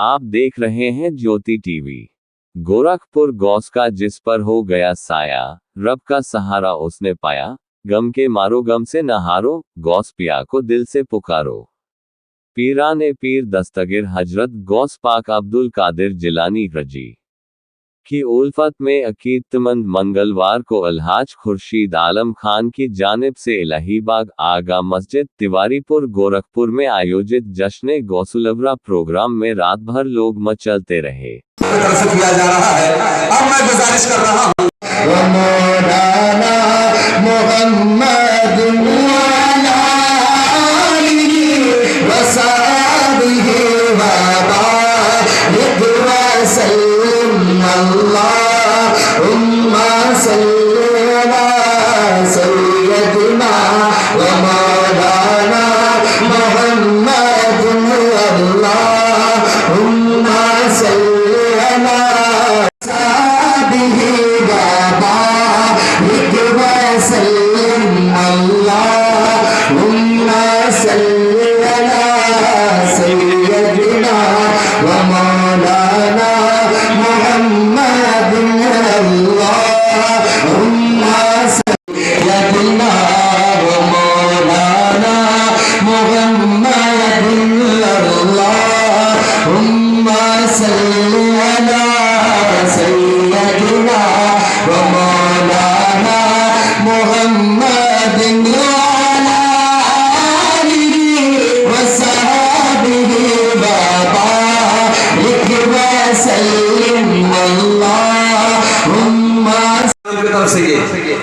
आप देख रहे हैं ज्योति टीवी। गोरखपुर गौस का जिस पर हो गया साया, रब का सहारा उसने पाया। गम के मारो गम से न हारो, गौस पिया को दिल से पुकारो। पीराने पीर दस्तगीर हजरत गौस पाक अब्दुल कादिर जिलानी रजी की उल्फत में अकीदतमंद मंगलवार को अलहाज खुर्शीद आलम खान की जानिब से इलाहीबाग आगा मस्जिद तिवारीपुर गोरखपुर में आयोजित जश्न गौसुलवरा प्रोग्राम में रात भर लोग मचलते रहे। किया जा रहा है। अब मैं गुजारिश कर रहा हूँ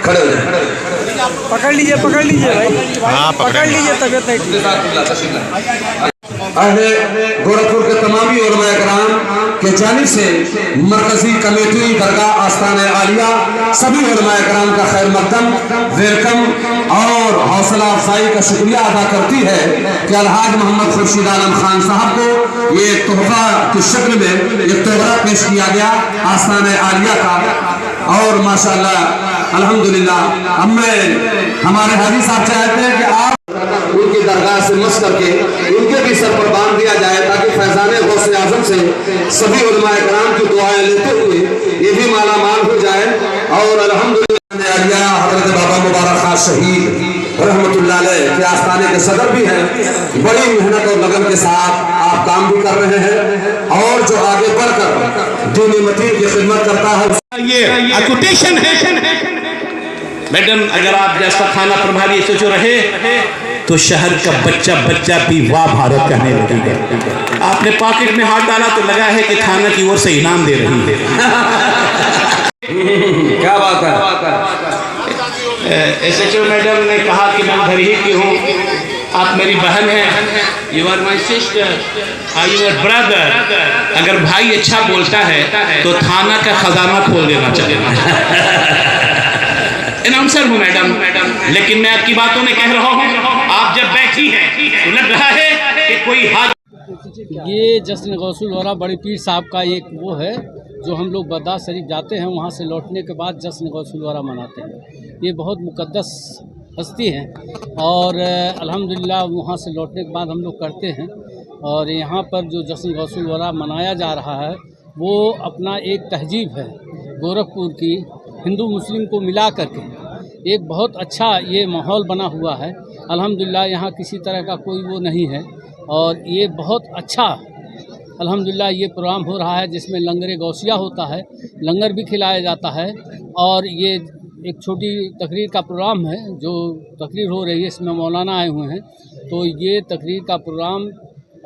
खड़े हो जाए। पकड़ लीजिए भाई। हाँ पकड़ लीजिए, तबीयत नहीं। अहले गोरखपुर के तमामी उलमा इकराम के जानिब से मरकजी कमेटी दरगाह आस्थान आलिया सभी उलमा इकराम का खैर मकदम, वेलकम और हौसला अफजाई का शुक्रिया अदा करती है कि अलहाज मोहम्मद खुर्शीद आलम खान साहब को ये तोहफा की शक्ल में एक तोहफा पेश किया गया आस्थान आलिया का। और माशाअल्लाह अल्हम्दुलिल्लाह अब मैं हमारे हाजी साहब चाहते हैं कि आप उनकी दरगाह से मस करके उनके भी सर पर बांध दिया जाए ताकि फैजाने गौसे आजम से सभी उलमा इकराम की दुआएं लेते हुए ये भी माला माल हो जाए। और अल्हम्दुलिल्लाह हजरत बाबा मुबारक खान शहीद रहमतुल्लाह अलैह के आस्थाने के सदर भी हैं। बड़ी मेहनत और लगन के साथ आप काम भी कर रहे हैं और जो आगे बढ़कर दीन मतीन की खिदमत करता है ये कोटेशन है। मैडम अगर आप जैसा खाना प्रभारी सोचो रहे तो शहर का बच्चा भी वाह भारत कहने लगेगा। आपने पॉकेट में हाथ डाला तो लगा है कि थाना की ओर से इनाम दे रही है। क्या बात है। SHO मैडम ने कहा कि मैं घर ही की हूँ, आप मेरी बहन हैं, you are my sister, I your brother. अगर भाई अच्छा बोलता है तो थाना का खजाना खोल देना चाहिए। अनाउंसर हूँ मैडम, लेकिन मैं आपकी बातों में कह रहा हूँ, आप जब बैठी हैं तो लग रहा है कि कोई हाथ। ये जश्न गौसुल वरा बड़े पीर साहब का एक वो है जो हम लोग बगदाद शरीफ जाते हैं, वहाँ से लौटने के बाद जश्न गौसुल वरा मनाते हैं। ये बहुत मुक़द्दस हस्ती हैं और अल्हम्दुलिल्लाह वहाँ से लौटने के बाद हम लोग करते हैं। और यहाँ पर जो जश्न गौसुल वरा मनाया जा रहा है वो अपना एक तहजीब है गोरखपुर की, हिंदू मुस्लिम को मिला करके एक बहुत अच्छा ये माहौल बना हुआ है। अल्हम्दुलिल्लाह यहाँ किसी तरह का कोई वो नहीं है और ये बहुत अच्छा अल्हम्दुलिल्लाह ये प्रोग्राम हो रहा है जिसमें लंगर गौसिया होता है, लंगर भी खिलाया जाता है। और ये एक छोटी तकरीर का प्रोग्राम है जो तकरीर हो रही है, इसमें मौलाना आए हुए हैं। तो ये तकरीर का प्रोग्राम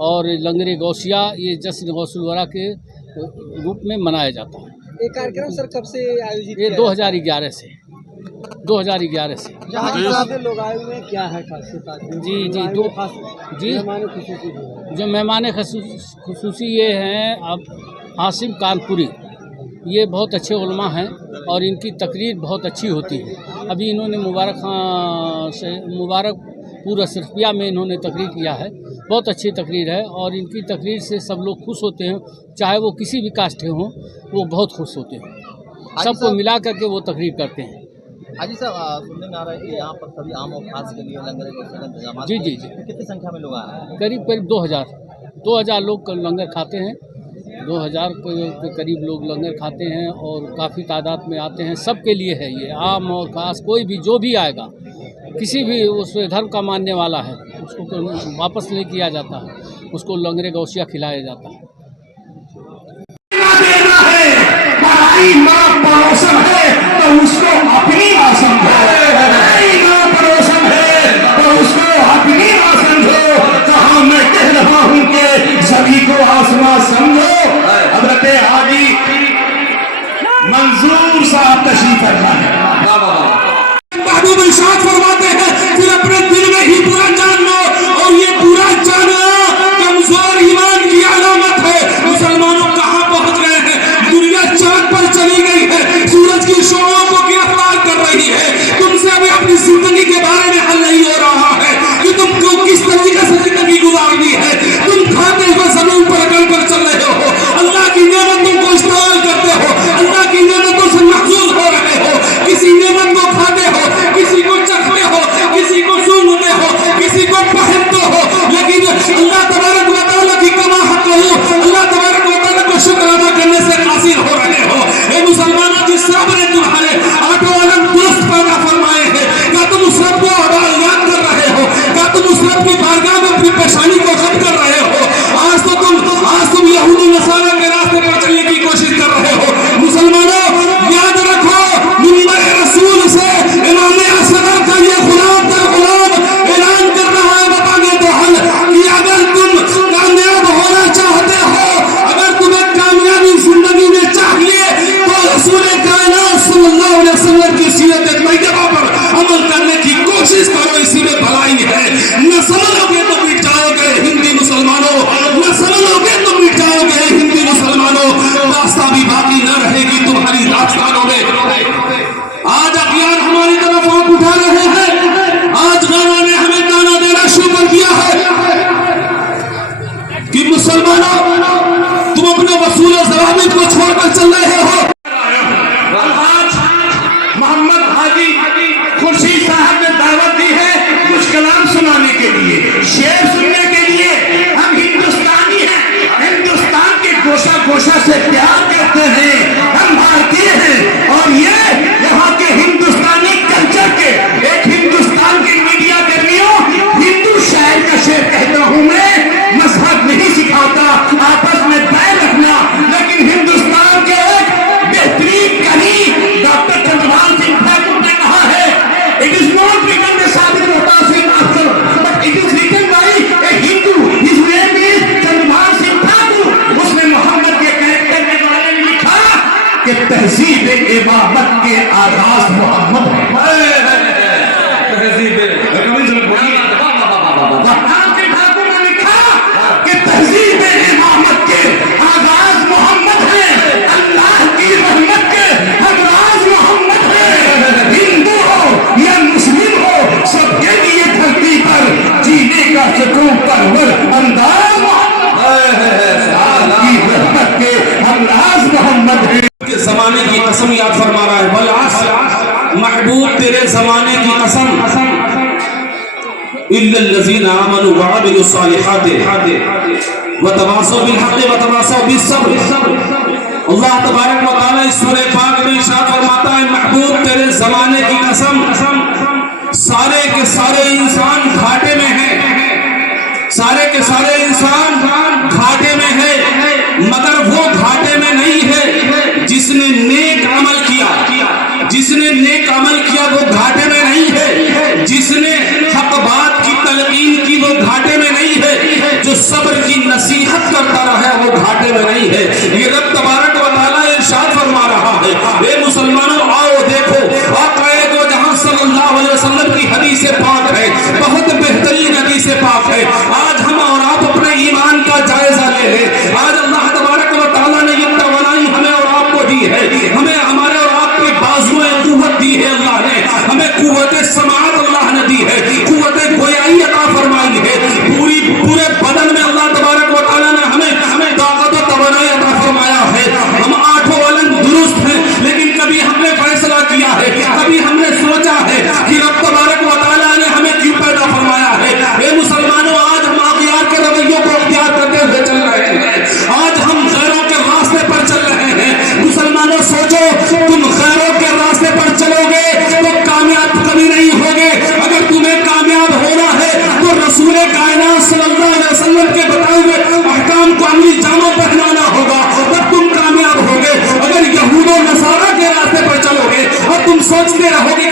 और लंगर गौसिया ये जश्न गौसुल वरा के रूप में मनाया जाता है। ये कार्यक्रम सर कब से आयोजित? ये 2011 से 2011 से लोग आए हुए हैं, क्या है खासियत? जी जो मेहमान खुसूसी ये हैं अब हासिम कानपुरी, ये बहुत अच्छे उलमा हैं और इनकी तकरीर बहुत अच्छी होती है। अभी इन्होंने मुबारकपुर अशरफिया में इन्होंने तकरीर किया है, बहुत अच्छी तकरीर है और इनकी तकरीर से सब लोग खुश होते हैं, चाहे वो किसी भी कास्ट के हों, वो बहुत खुश होते हैं। सबको मिला करके वो तकरीर करते हैं। हाजी साहब, सुनने में आ रहा है कि यहाँ पर सभी आम और खास के लिए लंगर के इंतजाम जी जी जी, कितनी संख्या में लोग आ रहे हैं? करीब करीब 2000 लोग लंगर खाते हैं। 2000 के करीब लोग लंगर खाते हैं और काफ़ी तादाद में आते हैं। सबके लिए है ये, आम और खास, कोई भी जो भी आएगा, किसी भी उस धर्म का मानने वाला है उसको वापस नहीं किया जाता है, उसको लंगरे गौसिया खिलाया जाता है। माँ पड़ोसन है तो उसको अपनी माँ समझो, माँ पड़ोसन है तो उसको अपनी माँ समझो। कहाँ मैं कह रहा हूँ कि सभी को आसमां समझो। हज़रत हाजी मंजूर साहब तशरीफ फरमा है। महबूब इरशाद फरमाते हैं, फिर अपने दिल में ही बुरा जान लो, और ये बुरा जानना कमजोर ईमान की अलामत है। मुसलमानों कहाँ पहुंच रहे हैं? दुनिया चांद पर चली गई है, सूरज की शोरों को गिरफ्तार कर रही है। तुमसे अभी अपनी जिंदगी के बारे में हल नहीं हो रहा है कि तुमको किस तरीके से जिंदगी गुजारनी है। तुम खाते हुए जमीन पर अकल पर चल रहे हो, अल्लाह की नेमतों को इस्तेमाल करते हो, अल्लाह की नेमतों से महसूस हो रहे हो। किसी नेमत को खाते हो, किसी को चखते हो, किसी को सूंघते हो, किसी को पहनते हो, लेकिन अल्लाह तबारक व तआला की कमा हक हो, अल्लाह तबारक व तआला को शुक्र अदा करने से कासिर हो रहे हो। ए मुसलमानों, जिस रब ने तुम्हारे आठों आलम दुरुस्त पैदा फरमाए हैं, क्या तुम उस रब को याद कर रहे हो? क्या तुम उस रब की बारगाह में अपनी पेशानी को खत्म कर रहे हो? आज तुम यहूदी नसारा के रास्ते पर चलने की कोशिश कर रहे हो। मुसलमानों, याद रखो, मिंबर रसूल से इमाम असगर का ये गुलाम ऐलान कर रहा है, बताने तो हल कि अगर तुम कामयाब होना चाहते हो, अगर तुम्हें कामयाबी जिंदगी में चाहिए, तो रसूल कायनात सल्लल्लाहु अलैहि वसल्लम की सीरत तैयबा पर अमल करने की कोशिश करो। इसी में भलाई है। न समझोगे तो मिट जाओगे हिंदी मुसलमानों, न समझोगे तो मिट जाओगे हिंदी मुसलमानों। रास्ता भी बाकी न रहेगी तुम्हारी राजधानों में। आज अखियार हमारी तरफ आंख उठा रहे हैं। आज गाना ने हमें गाना देना शुरू कर दिया है कि मुसलमानों, तुम अपने वसूल ज़वाबित को छोड़कर चल रहे हो। आज मोहम्मद हाजी खुर्शीद साहब ने दावत दी है कुछ कलाम सुनाने के लिए, शेर सुनने के लिए। हम हिंदुस्तानी हैं, हिंदुस्तान के गोशा गोशा से प्यार करते हैं, हम भारतीय हैं। और ये यहाँ के हिंदुस्तानी कल्चर के, एक हिंदुस्तान के मीडिया कर्मियों, हिंदू शायर का शेर कहता हूँ मैं, मजहब नहीं सिखाता आपस में बैर रखना, लेकिन हिंदुस्तान के एक बेहतरीन कवि डॉक्टर चंद्रभान सिंह ठाकुर ने कहा है, it is not written by Sabir Mohtaj Singh master, but it is written by a Hindu, his name is Chandrabhan Singh Thakur. उसने मोहम्मद के कैरेक्टर के बारे में लिखा कि तहजीब इमामत के आगाज मोहम्मद है। ठाकुर ने लिखा कि तहजीब इमामत के आगाज मोहम्मद है, अल्लाह की रहमत के आगाज मोहम्मद है। हिंदू हो या मुस्लिम हो, सबके लिए धरती पर जीने का सुकून परवर अंदाज की रहमत के अंदाज मोहम्मद है। के जमाने की कसम याद फरमा रहा है, बल महबूब तेरे जमाने की कसम, इल्लल्लज़ीना आमनू व अमिलुस सालिहाति व तवासौ बिल हक़्क़ि व तवासौ बिस सब्र। अल्लाह तबारक व तआला इस सूरह पाक में इरशाद फरमाता है, महबूब तेरे जमाने की कसम, सारे के सारे इंसान घाटे में हैं, सारे के सारे इंसान घाटे में है, मगर वो घाटे में नहीं है जिसने नेक अमल किया। जिसने नेक अमल किया वो घाटे में नहीं है, जिसने हक बात की तलकीन की वो घाटे में नहीं है, जो सब्र की नसीहत करता रहा वो घाटे में नहीं है। ये रब तबारक व तआला इरशाद फरमा रहा है, ए मुसलमानों आओ देखो, आक़ाए दो जहां सल्लल्लाहु अलैहि वसल्लम की हदीस पाक है, बहुत बेहतरीन हदीस पाक है। आज हम और आप अपने ईमान का जायजा ले लें। आज अल्लाह तबारक व तआला ने ये तवानाई हमें और आपको दी है, हमें हमारे और आपके बाजुए कुव्वत दी है। अल्लाह ने हमें कुव्वत समाअत अल्लाह ने दी है, कुव्वत गोयाई अता फरमाई है। पूरे बदन में अल्लाह तबारक व तआला सोचते रहोगे